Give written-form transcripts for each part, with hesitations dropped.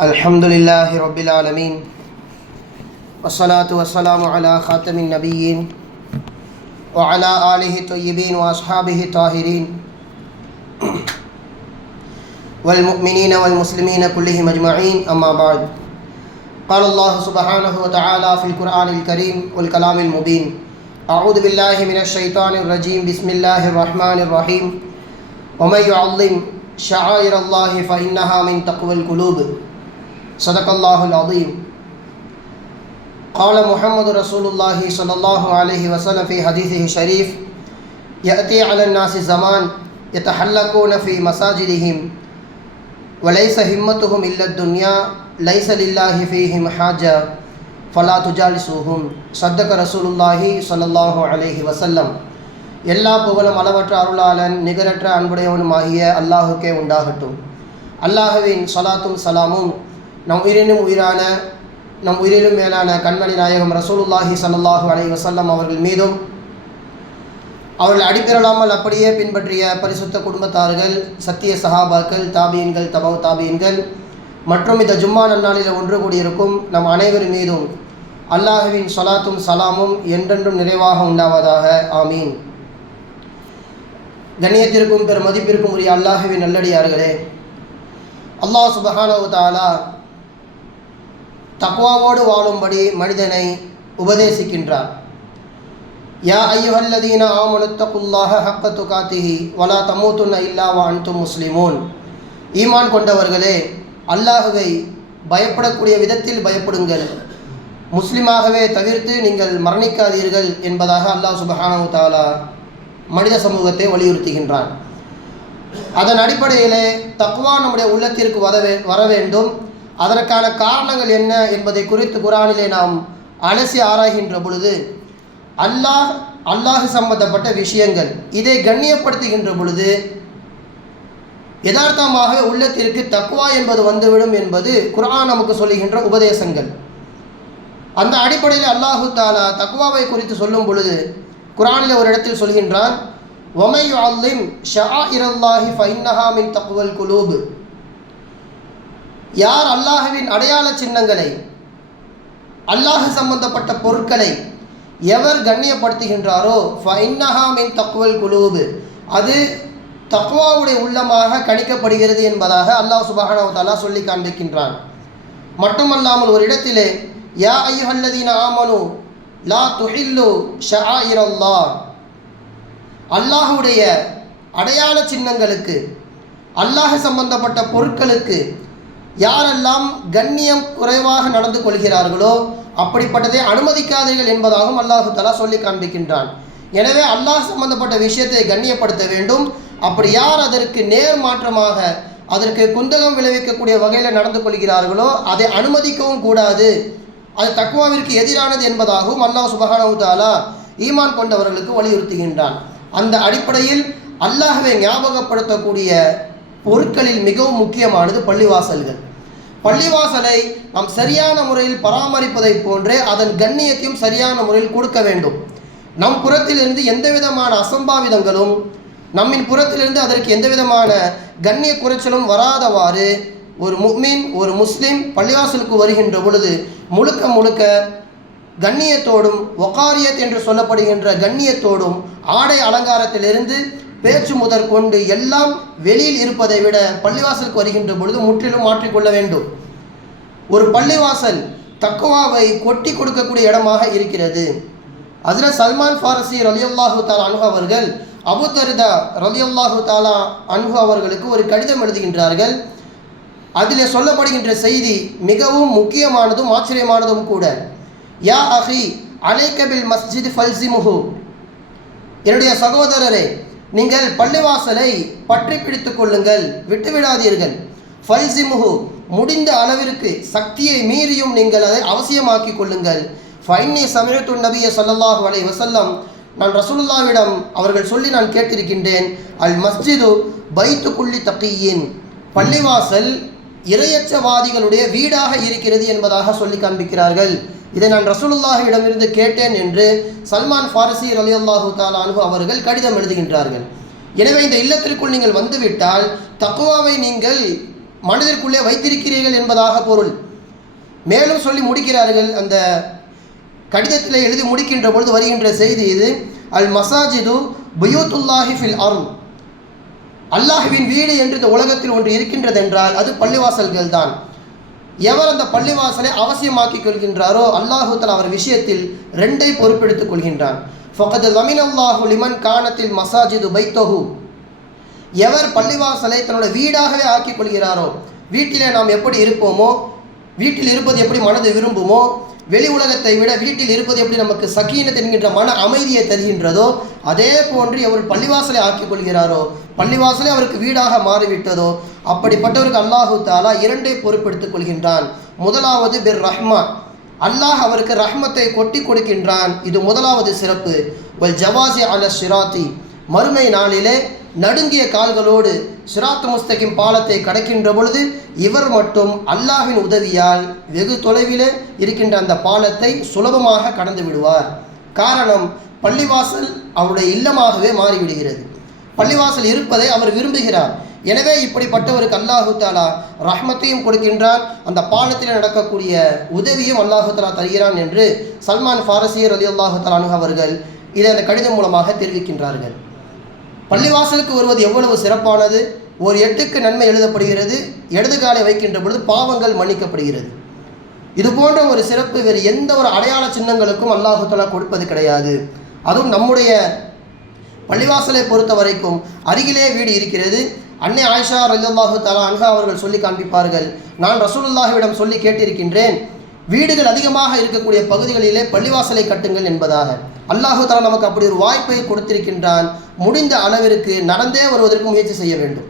الحمد لله رب العالمين والصلاة والسلام على خاتم النبيين وعلى آله الطيبين وأصحابه الطاهرين والمؤمنين والمسلمين كلهم أجمعين أما بعد قال الله سبحانه وتعالى في القرآن الكريم والكلام المبين أعوذ بالله من الشيطان الرجيم بسم الله الرحمن الرحيم ومن يعظم شعائر الله فإنها من تقوى القلوب صدق الله العظيم قال محمد رسول الله صلى الله عليه وسلم في حديثه الشريف يأتي على الناس زمان يتحلقون في مساجدهم وليس همتهم إلا الدنيا ليس لله فيهم حاجة فلا تجالسوهم صدق رسول الله صلى الله عليه وسلم. எல்லா புகழும் அளவற்ற அருளாளன் நிகரற்ற அன்புடையவனுமாகிய அல்லாஹுக்கே உண்டாகட்டும். அல்லாஹுவின் ஸலாத்தும் சலாமும் நம் உயிரினும் உயிரான நம் உயிரிலும் மேலான கண்மணி நாயகம் ரசூலுல்லாஹி ஸல்லல்லாஹு அலைஹி வஸல்லம் அவர்கள் மீதும் அவர்கள் அடிப்பிரலாமல் அப்படியே பின்பற்றிய பரிசுத்த குடும்பத்தார்கள், சத்திய சஹாபாக்கள், தாபியன்கள், தபவு தாபியன்கள் மற்றும் இந்த ஜும்மா நன்னாளில் ஒன்று கூடியிருக்கும் நம் அனைவர் மீதும் அல்லாஹுவின் ஸலாத்தும் சலாமும் என்றென்றும் நிறைவாக உண்டாவதாக. ஆமீன். கண்ணியத்திற்கும் பெரும் மதிப்பிற்கும் உரிய அல்லாஹுவின் நல்லடியார்களே, அல்லாஹ் சுப்ஹானஹு வ தஆலா தக்வாவோடு வாழும்படி மனிதனை உபதேசிக்கின்றார். யா அய்யுஹல்லதீன ஆமனுத்தகுல்லாஹ ஹக்க துகாத்திஹி வலா தமூதுன்ன இல்லா வ அன்தும் முஸ்லிமூன். ஈமான் கொண்டவர்களே, அல்லாஹுவை பயப்படக்கூடிய விதத்தில் பயப்படுங்கள், முஸ்லிமாகவே தவிர்த்து நீங்கள் மரணிக்காதீர்கள் என்பதாக அல்லாஹ் சுப்ஹானஹு வ தஆலா மனித சமூகத்தை வலியுறுத்துகின்றான். அதன் அடிப்படையிலே தக்வா நம்முடைய உள்ளத்திற்கு வர வேண்டும். அதற்கான காரணங்கள் என்ன என்பதை குறித்து குர்ஆனிலே நாம் அலசி ஆராய்கின்ற பொழுது அல்லாஹ் சம்பந்தப்பட்ட விஷயங்கள் இதை கண்ணியப்படுத்துகின்ற பொழுது யதார்த்தமாக உள்ளத்திற்கு தக்வா என்பது வந்துவிடும் என்பது குர்ஆன் நமக்கு சொல்லுகின்ற உபதேசங்கள். அந்த அடிப்படையில் அல்லாஹு தஆலா தக்வாவை குறித்து சொல்லும் பொழுது குர்ஆனில் ஒரு இடத்தில் சொல்கின்றான், வமை யுஅல்லிம் ஷஆயிரல்லாஹி ஃபஇன்னஹா மின் தக்வல் குலூப். யார் அல்லாஹுவின் அடையாள சின்னங்களை, அல்லாஹ் சம்பந்தப்பட்ட பொருட்களை எவர் கண்ணியப்படுத்துகின்றாரோ ஃபஇன்னஹா மின் தக்வல் குலூப், அது தக்வாவுடைய உள்ளமாக கணிக்கப்படுகிறது என்பதாக அல்லாஹ் சுப்ஹானஹு வ தஆலா சொல்லி காண்பிக்கின்றான். மட்டுமல்லாமல் ஒரு இடத்திலே யா அய்யுஹல்லதீன ஆமனு லா துஹில்லு ஷஆயிரல்லாஹ், அல்லாஹுடைய அடையாள சின்னங்களுக்கு, அல்லாஹ் சம்பந்தப்பட்ட பொருட்களுக்கு யாரெல்லாம் கண்ணியம் குறைவாக நடந்து கொள்கிறார்களோ அப்படிப்பட்டதை அனுமதிக்காதீர்கள் என்பதாகவும் அல்லாஹு தஆலா சொல்லி காண்பிக்கின்றான். எனவே அல்லாஹ் சம்பந்தப்பட்ட விஷயத்தை கண்ணியப்படுத்த வேண்டும். அப்படி யார் அதற்கு நேர் மாற்றமாக அதற்கு குந்தகம் விளைவிக்கக்கூடிய வகையில் நடந்து கொள்கிறார்களோ அதை அனுமதிக்கவும் கூடாது, அது தக்வாவிற்கு எதிரானது என்பதாகவும் அல்லாஹ் சுப்ஹானஹு வ தஆலா ஈமான் கொண்டவர்களுக்கு வலியுறுத்துகின்றான். அந்த அடிப்படையில் அல்லாஹ்வை ஞாபகப்படுத்தக்கூடிய பொருட்களில் மிகவும் முக்கியமானது பள்ளிவாசல்கள். பள்ளிவாசலை நாம் சரியான முறையில் பராமரிப்பதை போன்றே அதன் கண்ணியத்தையும் சரியான முறையில் கொடுக்க வேண்டும். நம் புறத்திலிருந்து எந்த விதமான அசம்பாவிதங்களும், நம்மின் புறத்திலிருந்து அதற்கு எந்த விதமான கண்ணிய குறைச்சலும் வராதவாறு ஒரு முஃமின், ஒரு முஸ்லிம் பள்ளிவாசலுக்கு வருகின்ற பொழுது முழுக்க முழுக்க கண்ணியத்தோடும், வகாரியத் என்று சொல்லப்படுகின்ற கண்ணியத்தோடும், ஆடை அலங்காரத்திலிருந்து பேச்சு முதற்கொண்டு எல்லாம் வெளியில் இருப்பதை விட பள்ளிவாசலுக்கு வருகின்ற பொழுது முற்றிலும் மாற்றிக்கொள்ள வேண்டும். ஒரு பள்ளிவாசல் தக்வாவை கொட்டி கொடுக்கக்கூடிய இடமாக இருக்கிறது. ஹஜ்ரத் சல்மான் ஃபாரிஸி ரலியல்லாஹு தஆலா அன்ஹு அவர்கள் அபூ தர்தா ரலியல்லாஹு தஆலா அன்ஹு அவர்களுக்கு ஒரு கடிதம் எழுதுகின்றார்கள். அதிலே சொல்லப்படுகின்ற செய்தி மிகவும் முக்கியமானதும் ஆச்சரியமானதும் கூட. யா அஹி அலைக பில் மஸ்ஜித் ஃபல்ஸிமுஹு, என்னுடைய சகோதரரே, நீங்கள் பள்ளிவாசலை பற்றி பிடித்து கொள்ளுங்கள், விட்டுவிடாதீர்கள். ஃபல்ஸிமுஹு, முடிந்த அளவிற்கு சக்தியை மீறியும் நீங்கள் அதை அவசியமாக்கி கொள்ளுங்கள். ஃபைன்னி சமிஅத்து நபிய ஸல்லல்லாஹு அலைஹி வஸல்லம், நான் ரசூலுல்லாஹ்விடம் அவர்கள் சொல்லி நான் கேட்டிருக்கின்றேன், அல் மஸ்ஜிது பைத்து குல்லி தகியின், பள்ளிவாசல் இறையற்றவாதிகளுடைய வீடாக இருக்கிறது என்பதாக சொல்லி காண்பிக்கிறார்கள். இதை நான் ரசூலுல்லாஹ்விடமிருந்து கேட்டேன் என்று சல்மான் ஃபாரிஸி ரலியல்லாஹு தஆலா அன்ஹு அவர்கள் கடிதம் எழுதுகின்றார்கள். எனவே இந்த இல்லத்திற்குள் நீங்கள் வந்துவிட்டால் தக்வாவை நீங்கள் மனதிற்குள்ளே வைத்திருக்கிறீர்கள் என்பதாக பொருள். மேலும் சொல்லி முடிக்கிறார்கள். அந்த கடிதத்தில் எழுதி முடிக்கின்ற பொழுது வருகின்ற செய்தி இது: அல் மசாஜிது புயூத்துல்லாஹி ஃபில் அர்த். அல்லாஹ்வின் வீடு என்று இந்த உலகத்தில் ஒன்று இருக்கின்றது என்றால் அது பள்ளிவாசல்கள் தான். எவர் அந்த பள்ளிவாசலை அவசியமாக்கிக் கொள்கின்றாரோ அல்லாஹு தஆலா அவர் விஷயத்தில் ரெண்டை பொறுப்பெடுத்துக் கொள்கின்றான். ஃபகத் லமினல்லாஹு லிமன் கானத்தில் மசாஜிது பைத்தஹு. எவர் பள்ளிவாசலை தன்னோட வீடாகவே ஆக்கிக் கொள்கிறாரோ, வீட்டிலே நாம் எப்படி இருப்போமோ, வீட்டில் இருப்பது எப்படி மனது விரும்புமோ, வெளி உலகத்தை விட வீட்டில் இருப்பது எப்படி நமக்கு சக்கீனத் என்கின்ற மன அமைதியை தருகின்றதோ, அதே போன்று எவர் பள்ளிவாசலை ஆக்கிக் கொள்கிறாரோ, பள்ளிவாசலே அவருக்கு வீடாக மாறிவிட்டதோ, அப்படிப்பட்டவருக்கு அல்லாஹு தஆலா இரண்டை பொறுப்பெடுத்துக் கொள்கின்றான். முதலாவது பிர் ரஹ்மா, அல்லாஹ் அவருக்கு ரஹ்மத்தை கொட்டி கொடுக்கின்றான். இது முதலாவது சிறப்பு. வல் ஜவாசி அல ஷிராத்தி, மறுமை நாளிலே நடுங்கிய கால்களோடு சிராத் முஸ்தகிம் பாலத்தை கடக்கின்ற பொழுது இவர் மட்டும் அல்லாஹ்வின் உதவியால் வெகு தொலைவில் இருக்கின்ற அந்த பாலத்தை சுலபமாக கடந்து விடுவார். காரணம், பள்ளிவாசல் அவருடைய இல்லமாகவே மாறிவிடுகிறது. பள்ளிவாசல் இருப்பதை அவர் விரும்புகிறார். எனவே இப்படிப்பட்டவருக்கு அல்லாஹு தஆலா ரஹ்மத்தையும் கொடுக்கின்றான், அந்த பாலத்தில் நடக்கக்கூடிய உதவியும் அல்லாஹு தஆலா தருகிறான் என்று சல்மான் ஃபாரசி ரலியல்லாஹு தஆலா அன்ஹு அவர்கள் இதை அந்த கடிதம் மூலமாக தெரிவிக்கின்றார்கள். பள்ளிவாசலுக்கு வருவது எவ்வளவு சிறப்பானது! ஒரு எட்டுக்கு நன்மை எழுதப்படுகிறது, இடது காலை வைக்கின்ற பொழுது பாவங்கள் மன்னிக்கப்படுகிறது. இது போன்ற ஒரு சிறப்பு வேறு எந்த ஒரு அடையாள சின்னங்களுக்கும் அல்லாஹு தஆலா கொடுப்பது கிடையாது. அதுவும் நம்முடைய பள்ளிவாசலை பொறுத்த வரைக்கும் அருகிலே வீடு இருக்கிறது. அன்னை ஆயிஷா ரலியல்லாஹு தஆலா அன்ஹா அவர்கள் சொல்லி காண்பிப்பார்கள், நான் ரசூலுல்லாஹிடம் சொல்லி கேட்டிருக்கின்றேன், வீடுகள் அதிகமாக இருக்கக்கூடிய பகுதிகளிலே பள்ளிவாசலை கட்டுங்கள் என்பதாக. அல்லாஹு தஆலா நமக்கு அப்படி ஒரு வாய்ப்பை கொடுத்திருக்கின்றான். முடிந்த அளவிற்கு நடந்தே வருவதற்கு முயற்சி செய்ய வேண்டும்.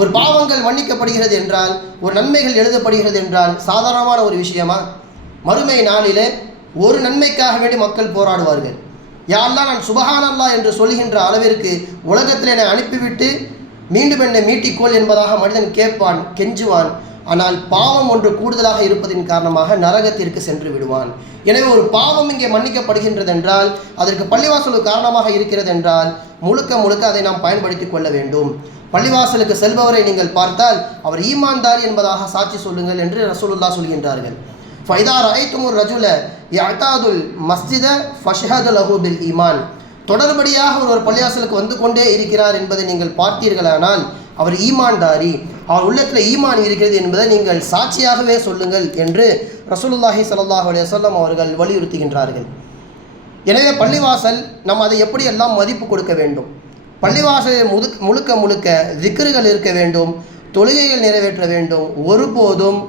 ஒரு பாவங்கள் மன்னிக்கப்படுகிறது என்றால், ஒரு நன்மைகள் எழுதப்படுகிறது என்றால் சாதாரணமான ஒரு விஷயமா? மறுமை நாளிலே ஒரு நன்மைக்காக வேண்டி மக்கள் போராடுவார்கள். யா அல்லாஹ், நான் சுபஹானல்லாஹ் என்று சொல்கின்ற அளவிற்கு உலகத்தில் என்னை அனுப்பிவிட்டு மீண்டும் என்னை மீட்டிக்கோள் என்பதாக மனிதன் கேட்பான், கெஞ்சுவான். ஆனால் பாவம் ஒன்று கூடுதலாக இருப்பதின் காரணமாக நரகத்திற்கு சென்று விடுவான். எனவே ஒரு பாவம் இங்கே மன்னிக்கப்படுகின்றது என்றால், அதற்கு பள்ளிவாசல் காரணமாக இருக்கிறது என்றால் முழுக்க முழுக்க அதை நாம் பயன்படுத்தி கொள்ள வேண்டும். பள்ளிவாசலுக்கு செல்பவரை நீங்கள் பார்த்தால் அவர் ஈமான்தாரி என்பதாக சாட்சி சொல்லுங்கள் என்று ரசூலுல்லாஹ் சொல்கின்றார்கள். ஃபைதா ரஐதுமுர் ரஜுல யஅதாதுல் மஸ்ஜித ஃபஷ்ஹது லஹு பில் ஈமான். தொடர்படியாக ஒரு பள்ளிவாசலுக்கு வந்து கொண்டே இருக்கிறார் என்பதை நீங்கள் பார்த்தீர்களானால் அவர் ஈமான்தாரி, அவர் உள்ளத்தில் ஈமான் இருக்கிறது என்பதை நீங்கள் சாட்சியாகவே சொல்லுங்கள் என்று ரசூலுல்லாஹி ஸல்லல்லாஹு அலைஹி வஸல்லம் அவர்கள் வலியுறுத்துகின்றார்கள். எனவே பள்ளிவாசல் நம்ம அதை எப்படியெல்லாம் மதிப்பு கொடுக்க வேண்டும்? பள்ளிவாசலில் முழுக்க முழுக்க திக்ருகள் இருக்க வேண்டும், தொழுகைகள் நிறைவேற்ற வேண்டும். ஒருபோதும்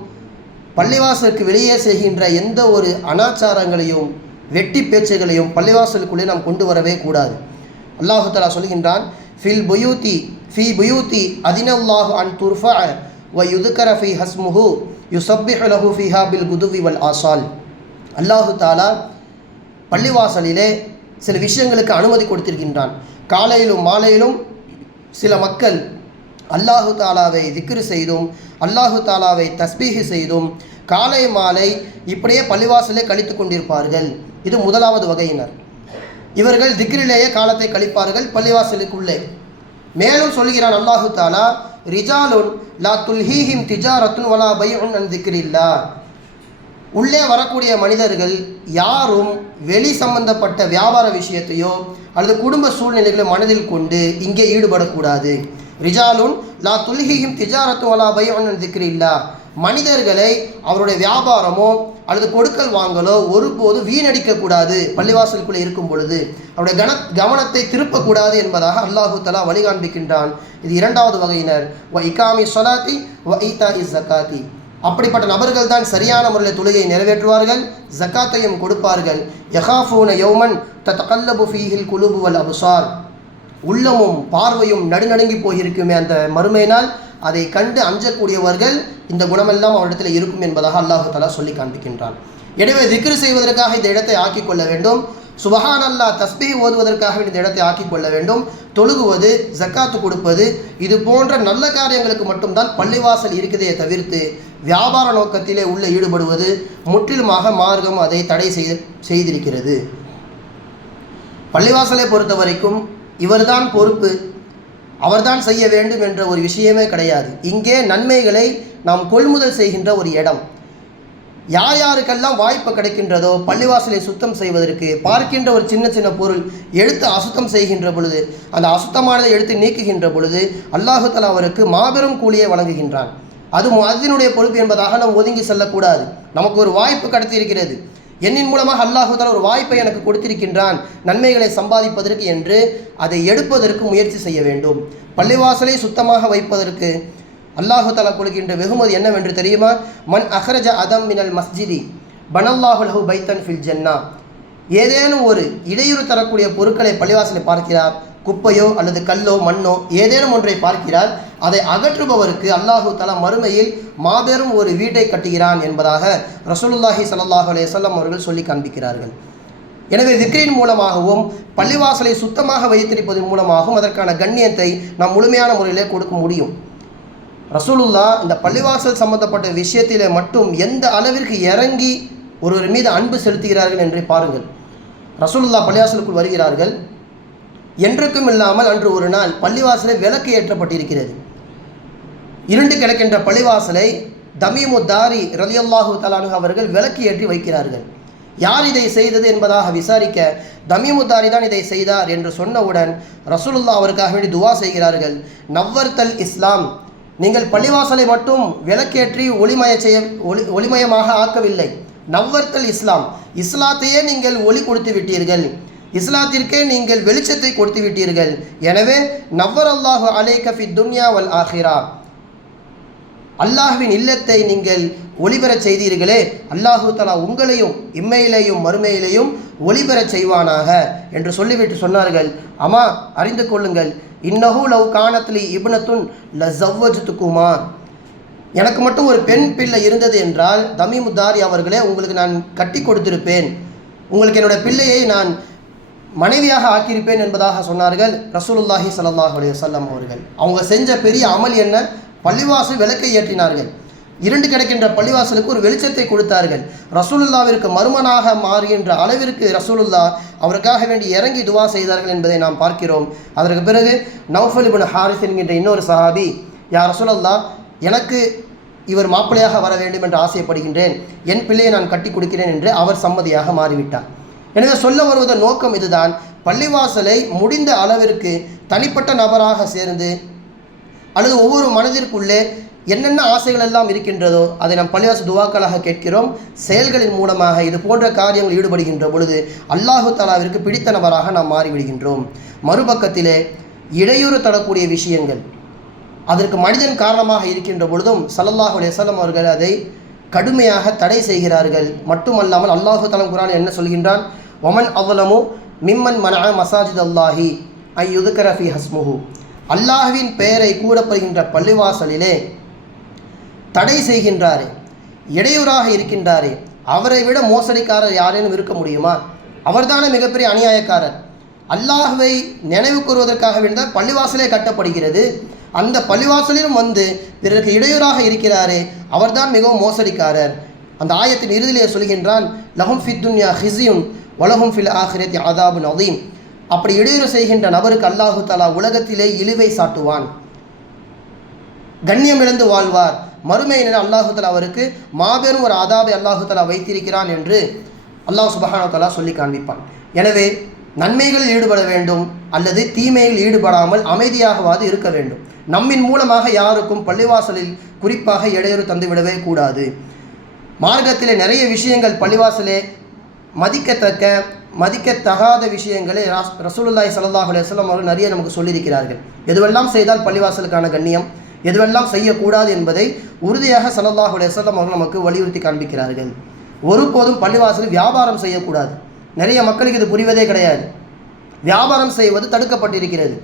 பள்ளிவாசலுக்கு வெளியே செய்கின்ற எந்த ஒரு அனாச்சாரங்களையும் வெட்டி பேச்சுகளையும் பள்ளிவாசலுக்குள்ளே நாம் கொண்டு வரவே கூடாது. அல்லாஹு தஆலா சொல்கின்றான், ஃபி புயூத்தி அதினல்லாஹு அன் துர்ஃபஅ வ யுذ்கர ஃபீ ஹஸ்முஹு யுஸப்பிஹு லஹு ஃபீஹா பில் குதுவி வல் ஆசால். அல்லாஹு தஆலா பள்ளிவாசலிலே சில விஷயங்களுக்கு அனுமதி கொடுத்திருக்கின்றான். காலையிலும் மாலையிலும் சில மக்கள் அல்லாஹு தஆலாவை திக்ரு செய்தும் அல்லாஹு தஆலாவை தஸ்பீஹ் செய்தும் காலை மாலை இப்படியே பள்ளிவாசலே கழித்து கொண்டிருப்பார்கள். இது முதலாவது வகையினர். இவர்கள் திக்ரிலேயே காலத்தை கழிப்பார்கள் பள்ளிவாசலுக்குள்ளே. மேலும் சொல்கிறான் அல்லாஹு தஆலா, ரிஜாலுன் லா துல்ஹீஹிம் திஜாரத்துன் வலா பைஉன் அன் திக்ரில்லாஹ். உள்ளே வரக்கூடிய மனிதர்கள் யாரும் வெளி சம்பந்தப்பட்ட வியாபார விஷயத்தையோ அல்லது குடும்ப சூழ்நிலைகளை மனதில் கொண்டு இங்கே ஈடுபடக்கூடாது. ரிஜாலுன் லா துல்ஹீஹிம் திஜாரத்துன் வலா பைஉன் அன் திக்ரில்லாஹ். மனிதர்களை அவருடைய வியாபாரமோ அல்லது கொடுக்கல் வாங்கலோ ஒருபோது வீணடிக்கக்கூடாது. பள்ளிவாசலுக்குள்ளே இருக்கும் பொழுது அவருடைய கவனத்தை திருப்பக்கூடாது என்பதாக அல்லாஹு தஆலா வழிகாண்பிக்கின்றான். இது இரண்டாவது வகையினர். வ இகாமி ஸலாத்தி வ ஈதாஇ ஸகாத்தி. அப்படிப்பட்ட நபர்கள் தான் சரியான முறையில் தொழுகையை நிறைவேற்றுவார்கள், ஜக்காத்தையும் கொடுப்பார்கள். யகாஃபூன யௌமன் ததகல்லபு ஃபீஹில் குலூபு வல் அப்சார். உள்ளமும் பார்வையும் நடுநடுங்கி போயிருக்குமே அந்த மறுமையினால், அதை கண்டு அஞ்சக்கூடியவர்கள் இந்த குணமெல்லாம் அவரிடத்தில் இருக்கும் என்பதாக அல்லாஹு தஆலா சொல்லி காண்பிக்கின்றான். எனவே திக்ரு செய்வதற்காக இந்த இடத்தை ஆக்கிக் கொள்ள வேண்டும். சுபஹானல்லாஹ் தஸ்பீஹ் ஓதுவதற்காக இந்த இடத்தை ஆக்கிக் கொள்ள வேண்டும். தொழுகுவது, ஜக்காத்து கொடுப்பது, இது போன்ற நல்ல காரியங்களுக்கு மட்டும்தான் பள்ளிவாசல் இருக்குதே தவிர்த்து வியாபார நோக்கத்திலே உள்ள ஈடுபடுவது முற்றிலுமாக மார்க்கம் அதை தடை செய்திருக்கிறது. பள்ளிவாசலை பொறுத்த வரைக்கும் இவர்தான் பொறுப்பு. அவர்தான் செய்ய வேண்டும் என்ற ஒரு விஷயமே கிடையாது. இங்கே நன்மைகளை நாம் கொள்முதல் செய்கின்ற ஒரு இடம். யார் யாருக்கெல்லாம் வாய்ப்பு கிடைக்கின்றதோ பள்ளிவாசலை சுத்தம் செய்வதற்கு, பார்க்கின்ற ஒரு சின்ன சின்ன பொருள் எடுத்து அசுத்தம் செய்கின்ற பொழுது, அந்த அசுத்தமானதை எடுத்து நீக்குகின்ற பொழுது அல்லாஹு தஆலா அவருக்கு மாபெரும் கூலியை வழங்குகின்றான். அது முஅத்தினுடைய பொறுப்பு என்பதாக நாம் ஒதுங்கி செல்லக்கூடாது. நமக்கு ஒரு வாய்ப்பு கிடைத்திருக்கிறது, என்னின் மூலமாக அல்லாஹு தஆலா ஒரு வாய்ப்பை எனக்கு கொடுத்திருக்கின்றான் நன்மைகளை சம்பாதிப்பதற்கு என்று அதை எடுப்பதற்கு முயற்சி செய்ய வேண்டும். பள்ளிவாசலை சுத்தமாக வைப்பதற்கு அல்லாஹு தஆலா கொடுக்கின்ற வெகுமதி என்னவென்று தெரியுமா? மன் அஹ்ரஜ அதம் மினல் மஸ்ஜிதி பனல்லாஹு லஹு பைத்தன் ஃபில் ஜன்னா. ஏதேனும் ஒரு இடையூறு தரக்கூடிய பொருட்களை பள்ளிவாசலை பார்க்கிறார், குப்பையோ அல்லது கல்லோ மண்ணோ ஏதேனும் ஒன்றை பார்க்கிறார், அதை அகற்றுபவருக்கு அல்லாஹு தஆலா மறுமையில் மாபெரும் ஒரு வீட்டை கட்டுகிறான் என்பதாக ரசூலுல்லாஹி ஸல்லல்லாஹு அலைஹி வஸல்லம் அவர்கள் சொல்லி காண்பிக்கிறார்கள். எனவே திக்ரின் மூலமாகவும் பள்ளிவாசலை சுத்தமாக வைத்திருப்பதன் மூலமாகவும் அதற்கான கண்ணியத்தை நாம் முழுமையான முறையிலே கொடுக்க முடியும். ரசூலுல்லாஹ் இந்த பள்ளிவாசல் சம்பந்தப்பட்ட விஷயத்திலே மட்டும் எந்த அளவிற்கு இறங்கி ஒருவர் மீது அன்பு செலுத்துகிறார்கள் என்று பாருங்கள். ரசூலுல்லாஹ் பள்ளிவாசலுக்குள் வருகிறார்கள். என்றைக்கும் இல்லாமல் அன்று ஒரு நாள் பள்ளிவாசலை விளக்கு ஏற்றப்பட்டிருக்கிறது. இருண்டு கிடக்கின்ற பள்ளிவாசலை தமீமுத்தாரி ரலியல்லாஹு தஆலா அன்ஹு அவர்கள் விளக்கு ஏற்றி வைக்கிறார்கள். யார் இதை செய்தது என்பதாக விசாரிக்க தமீமுத்தாரி தான் இதை செய்தார் என்று சொன்னவுடன் ரசூலுல்லாஹ் அவருக்காக வேண்டி துவா செய்கிறார்கள். நவ்வர்தல் இஸ்லாம், நீங்கள் பள்ளிவாசலை மட்டும் விளக்கேற்றி ஒளிமயமாக ஆக்கவில்லை. நவ்வர்தல் இஸ்லாம், இஸ்லாத்தையே நீங்கள் ஒளி கொடுத்து விட்டீர்கள், இஸ்லாத்திற்கே நீங்கள் வெளிச்சத்தை கொடுத்து விட்டீர்கள். எனவே நவ்வர் அல்லாஹு அலைக ஃபி துன்யா வல் ஆஹிரா, அல்லாஹ்வின் இல்லத்தை நீங்கள் ஒளிபெறச் செய்தீர்களே, அல்லாஹு தஆலா உங்களையும் இம்மையிலேயும் மறுமையிலேயும் ஒளிபெறச் செய்வானாக என்று சொல்லிவிட்டு சொன்னார்கள், அம்மா அறிந்து கொள்ளுங்கள், இன்னஹு லவ் கானத்லி இப்னத்துன் லஸவ்வஜ்துகுமா, எனக்கு மட்டும் ஒரு பெண் பிள்ளை இருந்தது என்றால் தமீமுத்தாரி அவர்களே உங்களுக்கு நான் கட்டி கொடுத்திருப்பேன், உங்களுக்கு என்னுடைய பிள்ளையை நான் மனைவியாக ஆக்கியிருப்பேன் என்பதாக சொன்னார்கள் ரசூலுல்லாஹி ஸல்லல்லாஹு அலைஹி வஸல்லம் அவர்கள். அவங்க செஞ்ச பெரிய அமல் என்ன? பள்ளிவாசல் விளக்கை ஏற்றினார்கள். இருண்டு கிடக்கின்ற பள்ளிவாசலுக்கு ஒரு வெளிச்சத்தை கொடுத்தார்கள். ரசூலுல்லாவிற்கு மருமனாக மாறுகின்ற அளவிற்கு ரசூலுல்லாஹ் அவருக்காக வேண்டி இறங்கி துவா செய்தார்கள் என்பதை நாம் பார்க்கிறோம். அதற்கு பிறகு நௌஃபல் இப்னு ஹாரிஸ் என்கின்ற இன்னொரு சஹாபி, யா ரசூலல்லாஹ், எனக்கு இவர் மாப்பிள்ளையாக வர வேண்டும் என்று ஆசைப்படுகின்றேன், என் பிள்ளையை நான் கட்டி கொடுக்கிறேன் என்று அவர் சம்மதியாக மாறிவிட்டார். எனவே சொல்ல வருவதன் நோக்கம் இதுதான். பள்ளிவாசலை முடிந்த அளவிற்கு தனிப்பட்ட நபராக சேர்ந்து அல்லது ஒவ்வொரு மனதிற்குள்ளே என்னென்ன ஆசைகள் எல்லாம் இருக்கின்றதோ அதை நாம் பள்ளிவாசல் துவாக்களாக கேட்கிறோம். செயல்களின் மூலமாக இது போன்ற காரியங்கள் ஈடுபடுகின்ற பொழுது அல்லாஹு தஆலாவிற்கு பிடித்த நபராக நாம் மாறிவிடுகின்றோம். மறுபக்கத்திலே இடையூறு தரக்கூடிய விஷயங்கள், அதற்கு மனிதன் காரணமாக இருக்கின்ற பொழுதும் ஸல்லல்லாஹு அலைஹி வஸல்லம் அவர்கள் அதை கடுமையாக தடை செய்கிறார்கள். மட்டுமல்லாமல் அல்லாஹு தஆலா குர்ஆனில் என்ன சொல்கின்றான்? வமன் அவ்லமு மிம்மன் மனஅ மசாஜித் அல்லாஹி ஐ யுذكر ஃபீ ஹஸ்முஹு, அல்லாஹ்வின் பெயரை கூறப்படுகின்ற பள்ளிவாசலிலே தடை செய்கின்றாரே, இடையூறாக இருக்கின்றாரே, அவரை விட மோசடிக்காரர் யாரேனும் இருக்க முடியுமா? அவர்தானே மிகப்பெரிய அநியாயக்காரர். அல்லாஹ்வை நினைவு கூறுவதற்காக வேண்டிதான் பள்ளிவாசலே கட்டப்படுகிறது. அந்த பள்ளிவாசலிலும் வந்து பிறருக்கு இடையூறாக இருக்கிறாரே, அவர்தான் மிகவும் மோசடிக்காரர். அந்த ஆயத்தின் இறுதியிலே சொல்கின்றான், லஹும் ஃபித் துன்யா ஹிஸ்யுன் வலஹும் ஃபில் ஆஹிரத்தி அதாபுன் அதீம். அப்படி இடையூறு செய்கின்ற நபருக்கு அல்லாஹு தஆலா உலகத்திலே இழிவை சாட்டுவான், கண்ணியம் இழந்து வாழ்வார். மறுமையினர் அல்லாஹு தஆலா அவருக்கு மாபெரும் ஒரு அதாபை அல்லாஹு தஆலா வைத்திருக்கிறான் என்று அல்லாஹ் சுப்ஹானஹு வ தஆலா சொல்லி காண்பிப்பான். எனவே நன்மைகளில் ஈடுபட வேண்டும் அல்லது தீமையில் ஈடுபடாமல் அமைதியாகவாது இருக்க வேண்டும். நம்மின் மூலமாக யாருக்கும் பள்ளிவாசலில் குறிப்பாக இடையூறு தந்துவிடவே கூடாது. மார்க்கத்திலே நிறைய விஷயங்கள் பள்ளிவாசலே மதிக்கத்தகாத விஷயங்களை ரசூலுல்லாஹி ஸல்லல்லாஹு அலைஹி வஸல்லம் அவர்கள் நிறைய நமக்கு சொல்லியிருக்கிறார்கள். எதுவெல்லாம் செய்தால் பள்ளிவாசலுக்கான கண்ணியம், எதுவெல்லாம் செய்யக்கூடாது என்பதை உறுதியாக ஸல்லல்லாஹு அலைஹி வஸல்லம் அவர்கள் நமக்கு வலியுறுத்தி காண்பிக்கிறார்கள். ஒருபோதும் பள்ளிவாசலில் வியாபாரம் செய்யக்கூடாது. நிறைய மக்களுக்கு இது புரிவதே கிடையாது. வியாபாரம் செய்வது தடுக்கப்பட்டிருக்கிறது.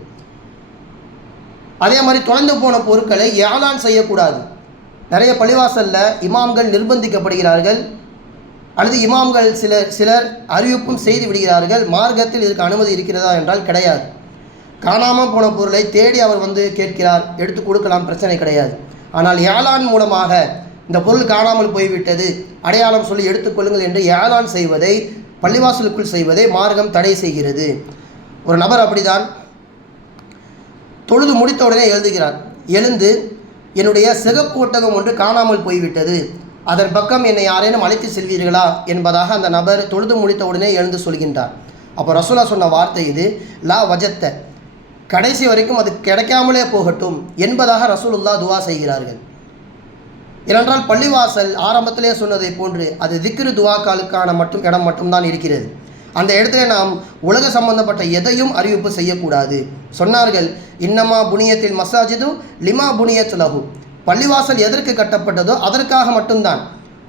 அதே மாதிரி தொலைந்து போன பொருட்களை ஏலான் செய்யக்கூடாது. நிறைய பள்ளிவாசலில் இமாம்கள் நிர்பந்திக்கப்படுகிறார்கள் அல்லது இமாம்கள் சிலர் அறிவிப்பும் செய்து விடுகிறார்கள். மார்க்கத்தில் இதற்கு அனுமதி இருக்கிறதா என்றால் கிடையாது. காணாமல் போன பொருளை தேடி அவர் வந்து கேட்கிறார், எடுத்து கொடுக்கலாம், பிரச்சனை கிடையாது. ஆனால் ஏலான் மூலமாக இந்த பொருள் காணாமல் போய்விட்டது, அடையாளம் சொல்லி எடுத்துக்கொள்ளுங்கள் என்று ஏலான் செய்வதை, பள்ளிவாசலுக்குள் செய்வதை மார்க்கம் தடை செய்கிறது. ஒரு நபர் அப்படிதான் தொழுது முடித்தவுடனே எழுந்து என்னுடைய சிகப்பு ஒட்டகம் ஒன்று காணாமல் போய்விட்டது, அதன் பக்கம் என்னை யாரேனும் அழைத்து செல்வீர்களா என்பதாக அந்த நபர் தொழுது முடித்தவுடனே எழுந்து சொல்கின்றார். அப்போ ரசூலா சொன்ன வார்த்தை இது, லா வஜத்த, கடைசி வரைக்கும் அது கிடைக்காமலே போகட்டும் என்பதாக ரசூலுல்லாஹ் துவா செய்கிறார்கள். ஏனென்றால் பள்ளிவாசல் ஆரம்பத்திலே சொன்னதை போன்று அது திக்ரு துவாக்களுக்கான இடம் மட்டும்தான் இருக்கிறது. அந்த இடத்துல நாம் உலக சம்பந்தப்பட்ட எதையும் அறிவிப்பு செய்யக்கூடாது. சொன்னார்கள், இன்னமா புனியத்தில் மசாஜிது லிமா புனியத் லஹு, பள்ளிவாசல் எதற்கு கட்டப்பட்டதோ அதற்காக மட்டும்தான்,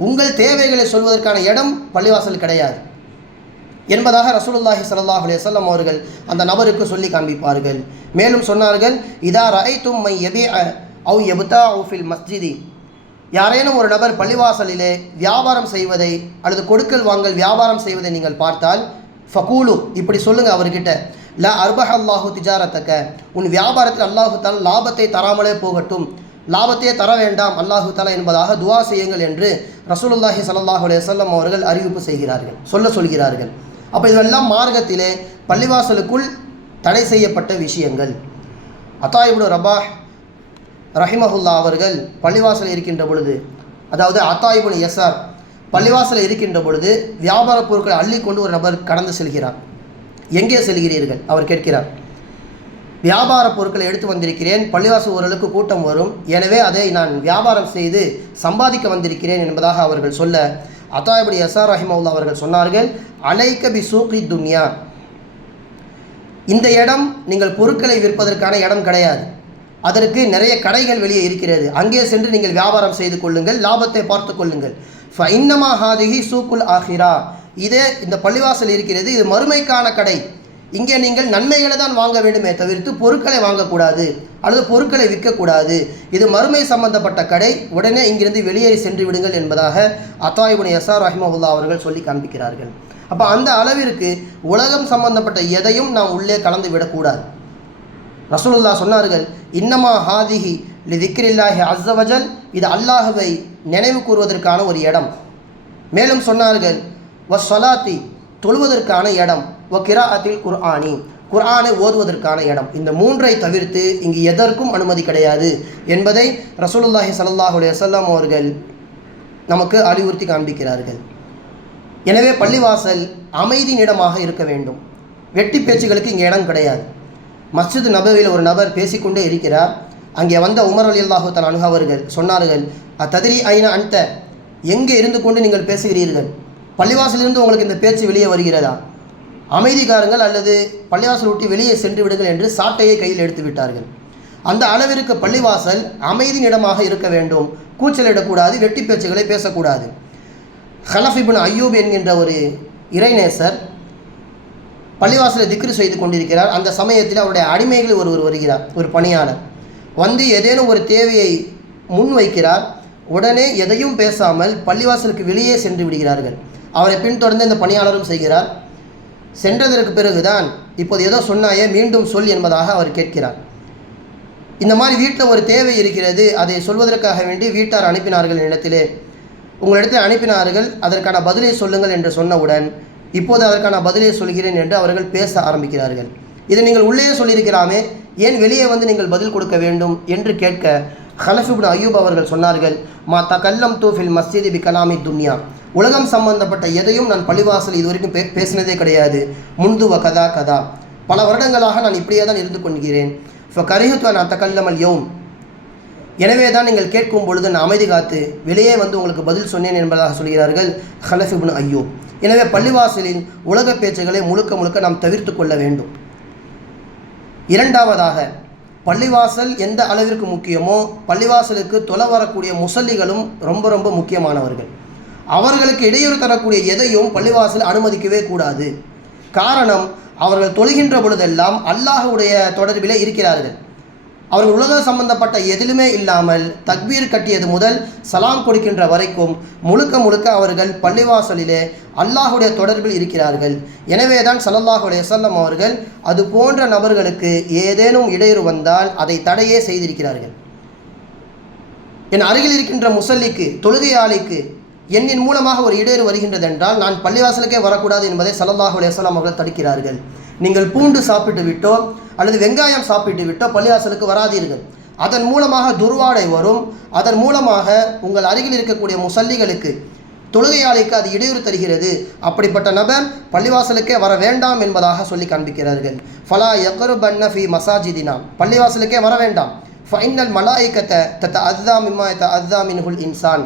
உங்கள் தேவைகளை சொல்வதற்கான இடம் பள்ளிவாசல் கிடையாது என்பதாக ரசூலுல்லாஹி ஸல்லல்லாஹு அலைஹி வஸல்லம் அவர்கள் அந்த நபருக்கு சொல்லி காண்பிப்பார்கள். மேலும் சொன்னார்கள், இதா ரஐதும் மை யபீஅ அவ் யப்தாஉ ஃபில் மஸ்ஜிதி, யாரேனும் ஒரு நபர் பள்ளிவாசலிலே வியாபாரம் செய்வதை அல்லது கொடுக்கல் வாங்கல் வியாபாரம் செய்வதை நீங்கள் பார்த்தால், ஃபகூலு, இப்படி சொல்லுங்கள் அவர்கிட்ட, லா அர்பஹ அல்லாஹு திஜாரத்தக்க, உன் வியாபாரத்தில் அல்லாஹு தாலா லாபத்தை தராமலே போகட்டும், லாபத்தையே தர வேண்டாம் அல்லாஹு தாலா என்பதாக துவா செய்யுங்கள் என்று ரசூலுல்லாஹி ஸல்லல்லாஹு அலைஹி வஸல்லம் அவர்கள் அறிவிப்பு செய்கிறார்கள், சொல்கிறார்கள். அப்போ இதெல்லாம் மார்க்கத்திலே பள்ளிவாசலுக்குள் தடை செய்யப்பட்ட விஷயங்கள். அத்தா இப்னு ரபாஹ் ரஹிமஹுல்லா அவர்கள் பள்ளிவாசல் இருக்கின்ற பொழுது, அதாவது அத்தா இப்னு யஸார் பள்ளிவாசல் இருக்கின்ற பொழுது வியாபார பொருட்களை அள்ளி கொண்டு ஒரு நபர் கடந்து செல்கிறார். எங்கே செல்கிறீர்கள்? அவர் கேட்கிறார். வியாபார பொருட்களை எடுத்து வந்திருக்கிறேன், பள்ளிவாசல் ஓரளவுக்கு கூட்டம் வரும், எனவே அதை நான் வியாபாரம் செய்து சம்பாதிக்க வந்திருக்கிறேன் என்பதாக அவர்கள் சொல்ல, அத்தா இப்னு யஸார் ரஹிமஹுல்லா அவர்கள் சொன்னார்கள், அலைக்க பி சூகி துன்யா, இந்த இடம் நீங்கள் பொருட்களை விற்பதற்கான இடம் கிடையாது, அதற்கு நிறைய கடைகள் வெளியே இருக்கிறது, அங்கே சென்று நீங்கள் வியாபாரம் செய்து கொள்ளுங்கள், லாபத்தை பார்த்து கொள்ளுங்கள். ஃப இன்னமா ஹாதிஹி சூக்குல் ஆஹிரா, இதே இந்த பள்ளிவாசல் இருக்கிறது, இது மறுமைக்கான கடை, இங்கே நீங்கள் நன்மைகளை தான் வாங்க வேண்டுமே தவிர்த்து பொருட்களை வாங்கக்கூடாது அல்லது பொருட்களை விற்கக்கூடாது, இது மறுமை சம்பந்தப்பட்ட கடை, உடனே இங்கிருந்து வெளியேறி சென்று விடுங்கள் என்பதாக அத்தா இப்னு யஸார் ரஹிமஹுல்லா அவர்கள் சொல்லி காண்பிக்கிறார்கள். அப்போ அந்த அளவிற்கு உலகம் சம்பந்தப்பட்ட எதையும் நாம் உள்ளே கலந்து விடக்கூடாது. ரசூலுல்லாஹ் சொன்னார்கள், இன்னமா ஹாதிஹி லி திக்ரில்லாஹி அஸ்ஸ வஜல், இது அல்லாஹ்வை நினைவு கூறுவதற்கான ஒரு இடம். மேலும் சொன்னார்கள், வஸ்ஸலாத்தி, தொழுவதற்கான இடம், வ கிராஅத்தில் குர்ஆனி, குர்ஆனை ஓதுவதற்கான இடம். இந்த மூன்றை தவிர்த்து இங்கு எதற்கும் அனுமதி கிடையாது என்பதை ரசூலுல்லாஹி ஸல்லல்லாஹு அலைஹி வஸல்லம் அவர்கள் நமக்கு அறிவுறுத்தி காண்பிக்கிறார்கள். எனவே பள்ளிவாசல் அமைதியின் இடமாக இருக்க வேண்டும். வெட்டி பேச்சுகளுக்கு இங்கே இடம் கிடையாது. மஸ்ஜித் நபவியில் ஒரு நபர் பேசிக்கொண்டே இருக்கிறார். அங்கே வந்த உமர் ரலியல்லாஹு தஆலா அன்ஹு அவர்கள் சொன்னார்கள், தத்ரி ஐன அன்த, எங்கே இருந்து கொண்டு நீங்கள் பேசுகிறீர்கள்? பள்ளிவாசலிருந்து உங்களுக்கு இந்த பேச்சு வெளியே வருகிறதா? அமைதிக்காரங்கள் அல்லது பள்ளிவாசல் விட்டு வெளியே சென்று விடுங்கள் என்று சாட்டையை கையில் எடுத்து விட்டார்கள். அந்த அளவிற்கு பள்ளிவாசல் அமைதியின் இடமாக இருக்க வேண்டும். கூச்சலிடக்கூடாது, வெட்டி பேச்சுகளை பேசக்கூடாது. ஹலஃப் இப்னு அய்யூப் என்கின்ற ஒரு இறைநேசர் பள்ளிவாசலை திக்ரு செய்து கொண்டிருக்கிறார். அந்த சமயத்தில் அவருடைய அடிமைகள் ஒருவர் வருகிறார், ஒரு பணியாளர் வந்து ஏதேனும் ஒரு தேவையை முன் வைக்கிறார். உடனே எதையும் பேசாமல் பள்ளிவாசலுக்கு வெளியே சென்று விடுகிறார்கள். அவரை பின்தொடர்ந்து இந்த பணியாளரும் செய்கிறார். சென்றதற்கு பிறகுதான், இப்போது ஏதோ சொன்னாயே, மீண்டும் சொல் என்பதாக அவர் கேட்கிறார். இந்த மாதிரி வீட்டில் ஒரு தேவை இருக்கிறது, அதை சொல்வதற்காக வேண்டி வீட்டார் அனுப்பினார்கள் இடத்திலே, உங்களிடத்தில் அனுப்பினார்கள், அதற்கான பதிலை சொல்லுங்கள் என்று சொன்னவுடன், இப்போது அதற்கான பதிலை சொல்கிறேன் என்று அவர்கள் பேச ஆரம்பிக்கிறார்கள். இதை நீங்கள் உள்ளே சொல்லியிருக்கிறாமே, ஏன் வெளியே வந்து நீங்கள் பதில் கொடுக்க வேண்டும் என்று கேட்க, ஹலஃப் இப்னு அய்யூப் அவர்கள் சொன்னார்கள், மா தகல்லம் தூஃபில் மஸ்ஜிதி பி கலாமி துன்யா, உலகம் சம்பந்தப்பட்ட எதையும் நான் பள்ளிவாசல் இதுவரைக்கும் பேசினதே கிடையாது. முந்துவ கதா கதா, பல வருடங்களாக நான் இப்படியே தான் இருந்து கொள்கிறேன். ஃப கரிஹத்து நான் தகல்லமல் யௌம், எனவே தான் நீங்கள் கேட்கும் பொழுது நான் அமைதி காத்து வெளியே வந்து உங்களுக்கு பதில் சொன்னேன் என்பதாக சொல்கிறார்கள் ஹலஃப் இப்னு அய்யூப். எனவே பள்ளிவாசலின் உலக பேச்சுகளை முழுக்க நாம் தவிர்த்து கொள்ள வேண்டும். இரண்டாவதாக, பள்ளிவாசல் எந்த அளவிற்கு முக்கியமோ பள்ளிவாசலுக்கு தொலை வரக்கூடிய முசல்லிகளும் ரொம்ப முக்கியமானவர்கள். அவர்களுக்கு இடையூறு தரக்கூடிய எதையும் பள்ளிவாசல் அனுமதிக்கவே கூடாது. காரணம், அவர்கள் தொழுகின்ற பொழுதெல்லாம் அல்லாஹ்வுடைய தொடர்பிலே இருக்கிறார்கள். அவர்கள் உலக சம்பந்தப்பட்ட எதிலுமே இல்லாமல் தக்பீர் கட்டியது முதல் சலாம் கொடுக்கின்ற வரைக்கும் முழுக்க அவர்கள் பள்ளிவாசலிலே அல்லாஹுடைய தொடர்பில் இருக்கிறார்கள். எனவே தான் ஸல்லல்லாஹு அலைஹி வஸல்லம் அவர்கள் அது போன்ற நபர்களுக்கு ஏதேனும் இடையூறு வந்தால் அதை தடையே செய்திருக்கிறார்கள். என் அருகில் இருக்கின்ற முசல்லிக்கு, தொழுகையாளிக்கு என்னின் மூலமாக ஒரு இடையூறு வருகின்றது என்றால் நான் பள்ளிவாசலுக்கே வரக்கூடாது என்பதை ஸல்லல்லாஹு அலைஹி வஸல்லம் அவர்கள் தடுக்கிறார்கள். நீங்கள் பூண்டு சாப்பிட்டு விட்டோ அல்லது வெங்காயம் சாப்பிட்டு விட்டோ பள்ளிவாசலுக்கு வராதீர்கள். அதன் மூலமாக துர்வாடை வரும். அதன் மூலமாக உங்கள் அருகில் இருக்கக்கூடிய முசல்லிகளுக்கு, தொழுகையாளிக்கு அது இடையூறு தருகிறது. அப்படிப்பட்ட நபர் பள்ளிவாசலுக்கே வர வேண்டாம் என்பதாக சொல்லி காண்பிக்கிறார்கள். ஃபலா யக்ருபன்ன ஃபி மசாஜிதினா, பள்ளிவாசலுக்கே வர வேண்டாம். ஃபைனல் மலாயிகத்தை தத்த அஸ்தா மிம்மா அஸ்தா மின்ஹுல் இன்சான்,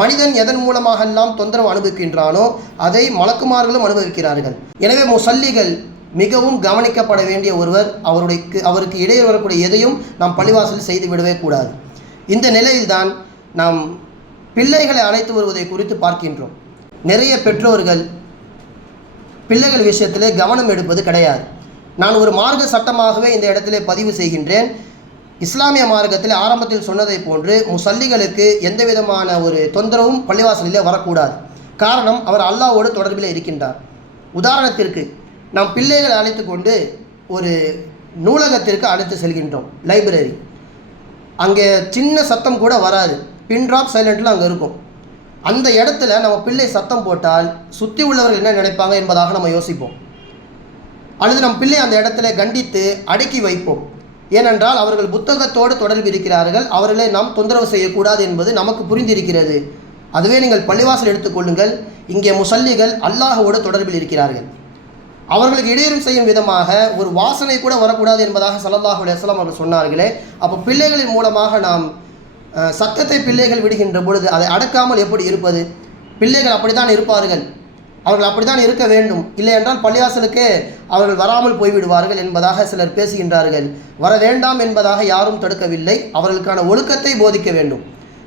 மனிதன் எதன் மூலமாக எல்லாம் தொந்தரவு அனுபவிக்கின்றானோ அதை மலக்குமார்களும் அனுபவிக்கிறார்கள். எனவே முசல்லிகள் மிகவும் கவனிக்கப்பட வேண்டிய ஒருவர். அவருக்கு இடையே வரக்கூடிய எதையும் நாம் பள்ளிவாசல் செய்து விடவே கூடாது. இந்த நிலையில்தான் நாம் பிள்ளைகளை அழைத்து வருவதை குறித்து பார்க்கின்றோம். நிறைய பெற்றோர்கள் பிள்ளைகள் விஷயத்திலே கவனம் எடுப்பது கிடையாது. நான் ஒரு மார்க்க சட்டமாகவே இந்த இடத்திலே பதிவு செய்கின்றேன். இஸ்லாமிய மார்க்கத்தில் ஆரம்பத்தில் சொன்னதை போன்று முசல்லிகளுக்கு எந்த விதமான ஒரு தொந்தரவும் பள்ளிவாசலிலே வரக்கூடாது. காரணம், அவர் அல்லாஹ்வோடு தொடர்பில் இருக்கின்றார். உதாரணத்திற்கு, நாம் பிள்ளைகளை அழைத்து கொண்டு ஒரு நூலகத்திற்கு அழைத்து செல்கின்றோம், லைப்ரரி. அங்கே சின்ன சத்தம் கூட வராது, பின் ட்ராப் சைலண்டில் அங்கே இருக்கும். அந்த இடத்துல நம்ம பிள்ளை சத்தம் போட்டால் சுற்றி உள்ளவர்கள் என்ன நினைப்பாங்க என்பதாக நம்ம யோசிப்போம். அல்லது நம் பிள்ளை அந்த இடத்துல கண்டித்து அடக்கி வைப்போம். ஏனென்றால் அவர்கள் புத்தகத்தோடு தொடர்பு இருக்கிறார்கள், அவர்களை நாம் தொந்தரவு செய்யக்கூடாது என்பது நமக்கு புரிந்திருக்கிறது. அதுவே நீங்கள் பள்ளிவாசல் எடுத்துக்கொள்ளுங்கள், இங்கே முசல்லிகள் அல்லாஹ்வோடு தொடர்பில் இருக்கிறார்கள். அவர்களுக்கு இடையூறு செய்யும் விதமாக ஒரு வாசனை கூட வரக்கூடாது என்பதாக ஸல்லல்லாஹு அலைஹி வஸல்லம் அவர்கள் சொன்னார்களே. அப்போ பிள்ளைகளின் மூலமாக நாம் சத்தத்தை பிள்ளைகள் விடுகின்ற பொழுது அதை அடக்காமல் எப்படி இருப்பது? பிள்ளைகள் அப்படித்தான் இருப்பார்கள், அவர்கள் அப்படித்தான் இருக்க வேண்டும். இல்லை என்றால் பள்ளிவாசலுக்கே அவர்கள் வராமல் போய்விடுவார்கள் என்பதாக சிலர் பேசுகின்றார்கள். வர வேண்டாம் என்பதாக யாரும் தடுக்கவில்லை, அவர்களுக்கான ஒழுக்கத்தை போதிக்க வேண்டும்.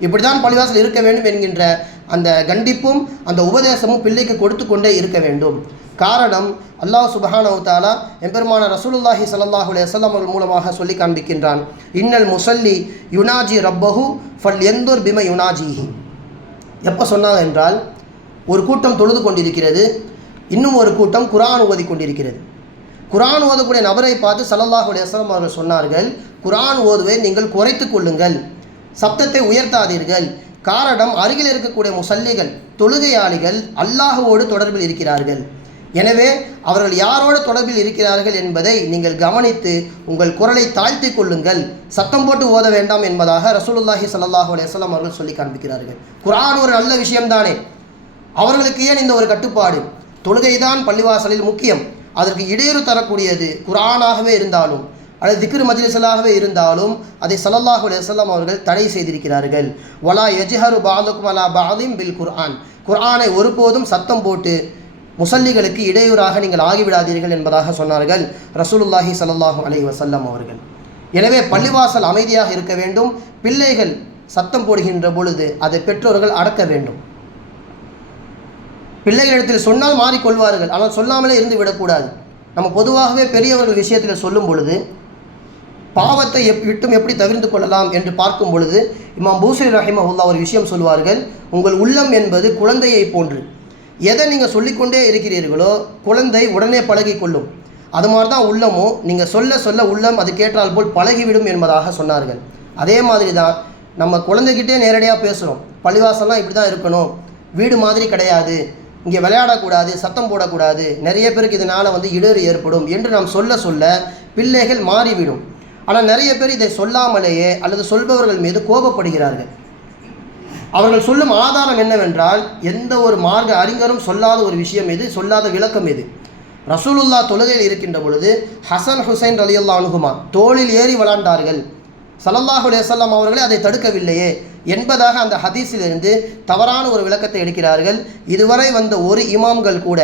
இப்படி தான் பள்ளிவாசல் இருக்க வேண்டும் என்கின்ற அந்த கண்டிப்பும் அந்த உபதேசமும் பிள்ளைக்கு கொடுத்து கொண்டே இருக்க வேண்டும். காரணம், அல்லாஹ் சுப்ஹானஹு வ தஆலா எம்பெருமான ரசூலுல்லாஹி ஸல்லல்லாஹு அலைஹி வஸல்லம் அவர்கள் மூலமாக சொல்லி காண்பிக்கின்றான். இன்னல் முஸல்லி யுனாஜி ரப்பஹு ஃபல்யன்துர் பிமா யுனாஜிஹி. எப்போ சொன்னாங்க என்றால், ஒரு கூட்டம் தொழுது கொண்டிருக்கிறது, இன்னும் ஒரு கூட்டம் குர்ஆன் ஓதி கொண்டிருக்கிறது. குர்ஆன் ஓதக்கூடிய நபரை பார்த்து ஸல்லல்லாஹு அலைஹி வஸல்லம் அவர்கள் சொன்னார்கள், குர்ஆன் ஓதுவை நீங்கள் குறைத்து கொள்ளுங்கள், சப்தத்தை உயர்த்தாதீர்கள். காரணம், அருகில் இருக்கக்கூடிய முசல்லிகள், தொழுகையாளிகள் அல்லாஹ்வோடு தொடர்பில் இருக்கிறார்கள். எனவே அவர்கள் யாரோடு தொடர்பில் இருக்கிறார்கள் என்பதை நீங்கள் கவனித்து உங்கள் குரலை தாழ்த்தி கொள்ளுங்கள், சத்தம் போட்டு ஓத வேண்டாம் என்பதாக ரசூலுல்லாஹி ஸல்லல்லாஹு அலைஹி வஸல்லம் அவர்கள் சொல்லி காண்பிக்கிறார்கள். குர்ஆன் ஒரு நல்ல விஷயம்தானே, அவர்களுக்கு ஏன் இந்த ஒரு கட்டுப்பாடு? தொழுகைதான் பள்ளிவாசலில் முக்கியம். அதற்கு இடையூறு தரக்கூடியது குர்ஆனாகவே இருந்தாலும் அல்லது திக்ர் மஜ்லிஸாகவே இருந்தாலும் அதை ஸல்லல்லாஹு அலைஹி வஸல்லம் அவர்கள் தடை செய்திருக்கிறார்கள். வலா யஜ்ஹரு பஅதுக்கும் அலா பஅதின் பில் குர்ஆன், குர்ஆனை ஒருபோதும் சத்தம் போட்டு முசல்லிகளுக்கு இடையூறாக நீங்கள் ஆகிவிடாதீர்கள் என்பதாக சொன்னார்கள் ரசூலுல்லாஹி ஸல்லல்லாஹு அலைஹி வஸல்லம் அவர்கள். எனவே பள்ளிவாசல் அமைதியாக இருக்க வேண்டும். பிள்ளைகள் சத்தம் போடுகின்ற பொழுது அதை பெற்றோர்கள் அடக்க வேண்டும். பிள்ளைகளிடத்தில் சொன்னால் மாறிக்கொள்வார்கள், ஆனால் சொல்லாமலே இருந்து விடக்கூடாது. நம்ம பொதுவாகவே பெரியவர்கள் விஷயத்தில் சொல்லும் பொழுது பாவத்தை விட்டும் எப்படி தவிர்த்து கொள்ளலாம் என்று பார்க்கும் பொழுது இமாம் பூஸரி ரஹிமஹுல்லாஹ் ஒரு விஷயம் சொல்வார்கள், உங்கள் உள்ளம் என்பது குழந்தையை போன்று. எதை நீங்கள் சொல்லிக்கொண்டே இருக்கிறீர்களோ குழந்தை உடனே பழகி கொள்ளும். அது மாதிரி தான் உள்ளமும், நீங்கள் சொல்ல சொல்ல உள்ளம் அது கேட்டால் போல் பழகிவிடும் என்பதாக சொன்னார்கள். அதே மாதிரி தான் நம்ம குழந்தைகிட்டே நேரடியாக பேசுகிறோம், பள்ளிவாசல்லாம் இப்படி தான் இருக்கணும், வீடு மாதிரி கிடையாது, இங்கே விளையாடக்கூடாது, சத்தம் போடக்கூடாது, நிறைய பேருக்கு இதனால் இடையூறு ஏற்படும் என்று நாம் சொல்ல சொல்ல பிள்ளைகள் மாறிவிடும். ஆனால் நிறைய பேர் இதை சொல்லாமலேயே அல்லது சொல்பவர்கள் மீது கோபப்படுகிறார்கள். அவர்கள் சொல்லும் ஆதாரம் என்னவென்றால், எந்த ஒரு மார்க்க அறிஞரும் சொல்லாத ஒரு விஷயம் இது, சொல்லாத விளக்கம் இது. ரசூலுல்லாஹ் தொழுகையில் இருக்கின்ற பொழுது ஹசன் ஹுசைன் ரலியல்லாஹு அன்ஹுமா தோளில் ஏறி விளாண்டார்கள், ஸல்லல்லாஹு அலைஹி வஸல்லம் அவர்களே அதை தடுக்கவில்லையே என்பதாக அந்த ஹதீஸிலிருந்து தவறான ஒரு விளக்கத்தை எடுக்கிறார்கள். இதுவரை வந்த ஒரு இமாம்கள் கூட,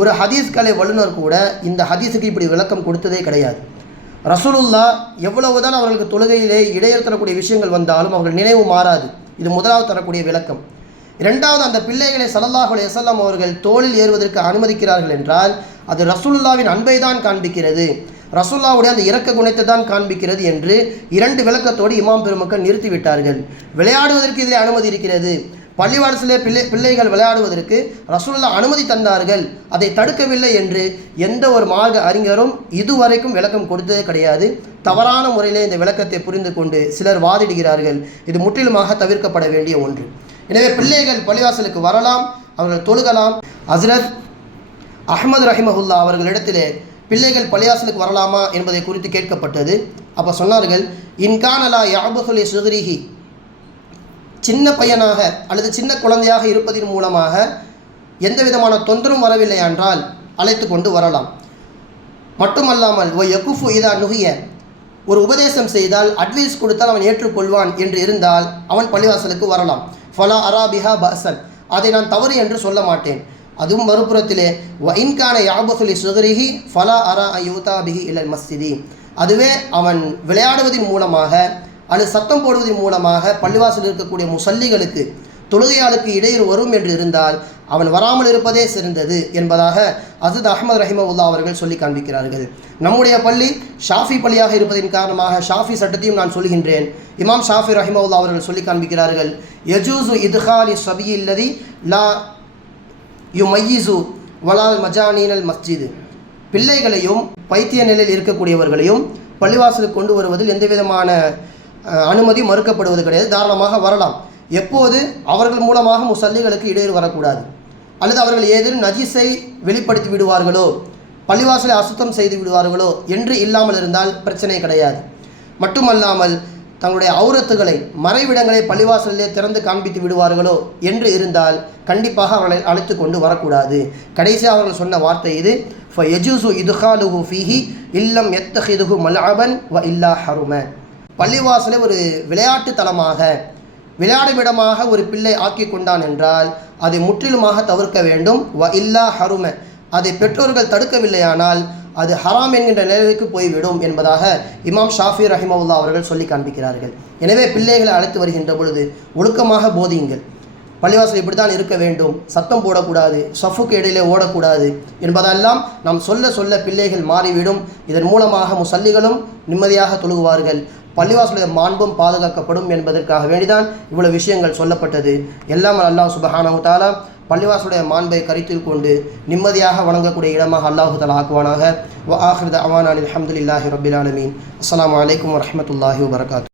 ஒரு ஹதீஸ் கலை வல்லுநர் கூட இந்த ஹதீஸுக்கு இப்படி விளக்கம் கொடுத்ததே கிடையாது. ரசூலுல்லாஹ் எவ்வளவுதான் அவர்களுக்கு தொழுகையிலே இடையூறு தரக்கூடிய விஷயங்கள் வந்தாலும் அவர்கள் நினைவு மாறாது. இது முதலாவது தரக்கூடிய விளக்கம். இரண்டாவது, அந்த பிள்ளைகளை ஸல்லல்லாஹு அலைஹி வஸல்லம் அவர்கள் தோளில் ஏறுவதற்கு அனுமதிக்கிறார்கள் என்றால் அது ரசூலுல்லாவின் அன்பை தான் காண்பிக்கிறது, ரசூலுல்லாவுடைய அந்த இரக்க குணத்தை தான் காண்பிக்கிறது என்று இரண்டு விளக்கத்தோடு இமாம் பெருமக்கள் நிறுத்திவிட்டார்கள். விளையாடுவதற்கு இதில் அனுமதி இருக்கிறது, பள்ளிவாசலே பிள்ளைகள் விளையாடுவதற்கு ரசூலுல்லாஹ் அனுமதி தந்தார்கள், அதை தடுக்கவில்லை என்று எந்த ஒரு மார்க்க அறிஞரும் இதுவரைக்கும் விளக்கம் கொடுத்ததே கிடையாது. தவறான முறையிலே இந்த விளக்கத்தை புரிந்து கொண்டு சிலர் வாதிடுகிறார்கள். இது முற்றிலுமாக தவிர்க்கப்பட வேண்டிய ஒன்று. எனவே பிள்ளைகள் பள்ளிவாசலுக்கு வரலாம், அவர்கள் தொழுகலாம். ஹஸ்ரத் அஹ்மத் ரஹிமஹுல்லா அவர்களிடத்திலே பிள்ளைகள் பள்ளிவாசலுக்கு வரலாமா என்பதை குறித்து கேட்கப்பட்டது. அப்போ சொன்னார்கள், இன்கானலா யாபுகுலி சுகரிஹி, சின்ன பையனாக அல்லது சின்ன குழந்தையாக இருப்பதன் மூலமாக எந்த விதமான தொந்தரவும் வரவில்லை என்றால் அழைத்து கொண்டு வரலாம். மட்டுமல்லாமல் ஒ யகுஃபு இதா நுகிய, ஒரு உபதேசம் செய்தால் அட்வைஸ் கொடுத்தால் அவன் ஏற்றுக்கொள்வான் என்று இருந்தால் அவன் பள்ளிவாசலுக்கு வரலாம். ஃபலா அராபிஹா பசன், அதை நான் தவறு என்று சொல்ல மாட்டேன். அதுவும் மறுபுறத்திலே வ இன்கான யாபுகுலி சுகரிஹி ஃபலா அரா யூதாபிஹி இலல் மஸ்ஜிதி, அதுவே அவன் விளையாடுவதன் மூலமாக அல்லது சத்தம் போடுவதன் மூலமாக பள்ளிவாசலில் இருக்கக்கூடிய முசல்லிகளுக்கு தொழுகையாளுக்கு இடையூறு வரும் என்று இருந்தால் அவன் வராமல் இருப்பதே சிறந்தது என்பதாக ஹஸ்ரத் அஹ்மத் ரஹிமவுல்லா அவர்கள் சொல்லி காண்பிக்கிறார்கள். நம்முடைய பள்ளி ஷாஃபி பள்ளியாக இருப்பதன் காரணமாக ஷாஃபி சட்டத்தையும் நான் சொல்கின்றேன். இமாம் ஷாஃபி ரஹிமவுல்லா அவர்கள் சொல்லி காண்பிக்கிறார்கள், யஜூசு இத்ஹாலி சபி இல்லதி லா யுமையிசு வலால் மஜானீனல் மஸ்ஜிது, பிள்ளைகளையும் பைத்திய நிலையில் இருக்கக்கூடியவர்களையும் பள்ளிவாசலுக்கு கொண்டு வருவதில் எந்த விதமான அனுமதி மறுக்கப்படுவது கிடையாது. தாராளமாக வரலாம். எப்போது அவர்கள் மூலமாக முசல்லிகளுக்கு இடையூறு வரக்கூடாது, அல்லது அவர்கள் ஏதேனும் நஜீஸை வெளிப்படுத்தி விடுவார்களோ, பள்ளிவாசலை அசுத்தம் செய்து விடுவார்களோ என்று இல்லாமல் இருந்தால் பிரச்சனை கிடையாது. மட்டுமல்லாமல் தங்களுடைய ஔரத்துகளை மறைவிடங்களை பள்ளிவாசலிலே திறந்து காண்பித்து விடுவார்களோ என்று இருந்தால் கண்டிப்பாக அவர்களை அழைத்து கொண்டு வரக்கூடாது. கடைசியாக அவர்கள் சொன்ன வார்த்தை இது, ஃபயஜூசு இதுஹாலுஹு ஃபீஹி இல்லம் யத்தஹிதுஹு மல்அபன் வ இல்லா ஹரும, பள்ளிவாசலை ஒரு விளையாட்டு தலமாக விளையாடுமிடமாக ஒரு பிள்ளை ஆக்கி கொண்டான் என்றால் அதை முற்றிலுமாக தவிர்க்க வேண்டும். வ இல்லா ஹரும, அதை பெற்றோர்கள் தடுக்கவில்லையானால் அது ஹராம் என்கின்ற நிலைக்கு போய்விடும் என்பதாக இமாம் ஷாஃபி ரஹிமவுல்லா அவர்கள் சொல்லி காண்பிக்கிறார்கள். எனவே பிள்ளைகளை அழைத்து வருகின்ற பொழுது ஒழுக்கமாக போதியுங்கள். பள்ளிவாசல் இப்படி தான் இருக்க வேண்டும், சத்தம் போடக்கூடாது, சஃபுக்கு இடையிலே ஓடக்கூடாது என்பதெல்லாம் நாம் சொல்ல சொல்ல பிள்ளைகள் மாறிவிடும். இதன் மூலமாக முசல்லிகளும் நிம்மதியாக தொழுகுவார்கள், பள்ளிவாசலுடைய மாண்பும் பாதுகாக்கப்படும் என்பதற்காக வேண்டிதான் இவ்வளவு விஷயங்கள் சொல்லப்பட்டது. எல்லாம் அல்லாஹ் சுப்ஹானஹு வ தஆலா பள்ளிவாசலுடைய மாண்பை கருத்தில் கொண்டு நிம்மதியாக வணங்கக்கூடிய இடமாக அல்லாஹு தஆலா ஆக்குவானாக. வ ஆகிரு தஅவானா அல்ஹம்துலில்லாஹி ரப்பில் ஆலமீன். அஸ்ஸலாமு அலைக்கும் வரஹ்மத்துல்லாஹி வபரகாத்துஹு.